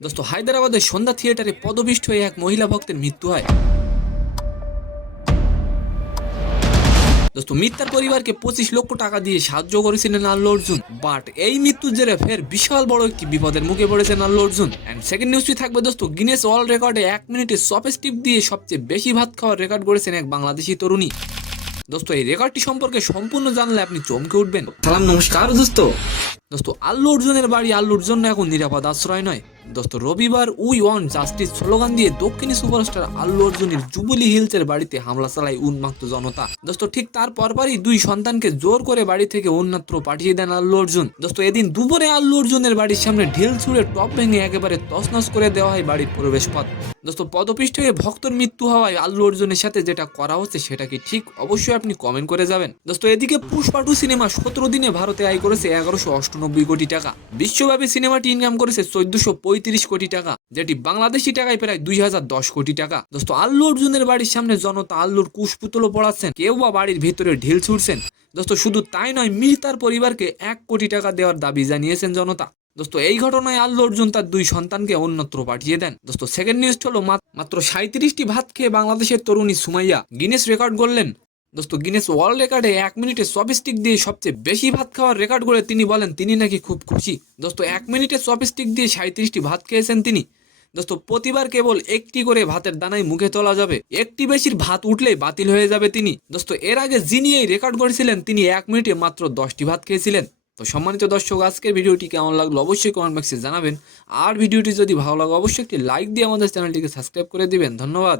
দোস্ত হায়দ্রাবাদের সন্ধ্যা থিয়েটারে পদপিষ্ট হয়ে এক মহিলা ভক্তের মৃত্যু হয়। দোস্ত মিথ্যার পরিবারকে 25 লক্ষ টাকা দিয়ে সাহায্য করেছিলেন আল্লু অর্জুন, বাট এই মৃত্যুর জেরে ফের বিশাল বড় একটি বিপদের মুখে পড়েছেন আল্লু অর্জুন। এন্ড সেকেন্ড নিউজটি থাকবে দোস্ত, গিনেস ওয়ার্ল্ড রেকর্ডে 1 মিনিটে চপস্টিক দিয়ে সবচেয়ে বেশি ভাত খাওয়ার রেকর্ড করেছেন এক বাংলাদেশি তরুণী। দোস্ত এই রেকর্ডটি সম্পর্কে সম্পূর্ণ জানলে আপনি চমকে উঠবেন। সালাম নমস্কার দোস্ত। দোস্ত আল্লু অর্জুনের বাড়ি আল্লুর জন্য এখন নিরাপদ আশ্রয় নয়। দোস্ত রবিবার উই ওয়ান্ট জাস্টিস স্লোগান দিয়ে দক্ষিণী সুপারস্টার আল্লু অর্জুনের জুবিলি হিলসের বাড়িতে হামলা চালায় উন্মাত্ত জনতা। দোস্ত ঠিক তার পরপরই দুই সন্তানকে জোর করে বাড়ি থেকে অন্যত্র পাঠিয়ে দেন আল্লু অর্জুন। দোস্ত এদিন দুপুরে আল্লু অর্জুনের বাড়ির সামনে ঢিল ছুঁড়ে টপ ভেঙে একেবারে তছনছ করে দেওয়া হয় বাড়ির প্রবেশ পথ। দোস্ত পদপিষ্ট হয়ে ভক্তর মৃত্যু হওয়ায় আল্লু অর্জুনের সাথে যেটা করা হচ্ছে সেটা কি ঠিক, অবশ্যই আপনি কমেন্ট করে যাবেন। দোস্ত এদিকে পুষ্পা 2 সিনেমা 17 দিনে ভারতে আয় করেছে 1198 কোটি টাকা। বিশ্বব্যাপী সিনেমাটি ইনকাম করেছে 1435 কোটি টাকা, যেটি বাংলাদেশি টাকায় প্রায় 2010 কোটি টাকা। দোস্ত আল্লু অর্জুনের বাড়ির সামনে জনতা আল্লুর কুশপুতলও পড়াচ্ছেন, কেউ বা বাড়ির ভিতরে ঢিল ছুড়ছেন। দোস্ত শুধু তাই নয়, মৃতার পরিবারকে 1 কোটি টাকা দেওয়ার দাবি জানিয়েছেন জনতা। দোস্ত এই ঘটনায় আল্লু অর্জুন তার দুই সন্তানকে অন্যত্র পাঠিয়ে দেন। দোস্ত সেকেন্ড নিউজ হলো, মাত্র 37টি ভাত খেয়ে বাংলাদেশের তরুণী সুমাইয়া গিনেস রেকর্ড করলেন। দোস্ত গিনেস ওয়ার্ল্ড রেকর্ডে 1 মিনিটে চপস্টিক দিয়ে সবচেয়ে বেশি ভাত খাওয়ার রেকর্ড করে তিনি বলেন তিনি নাকি খুব খুশি। দোস্ত 1 মিনিটে চপস্টিক দিয়ে 37টি ভাত খেয়েছেন তিনি। দোস্ত প্রতিবার কেবল একটি করে ভাতের দানাই মুখে তোলা যাবে, একটি বেশির ভাত উঠলেই বাতিল হয়ে যাবে তিনি। দোস্ত এর আগে যিনি এই রেকর্ড করেছিলেন তিনি 1 মিনিটে মাত্র 10টি ভাত খেয়েছিলেন। তো সম্মানিত দর্শক, আজকের ভিডিওটি কেমন লাগলো অবশ্যই কমেন্ট বক্সে জানাবেন। আর ভিডিওটি যদি ভালো লাগে অবশ্যই একটি লাইক দিয়ে আমাদের চ্যানেলটিকে সাবস্ক্রাইব করে দিবেন। ধন্যবাদ।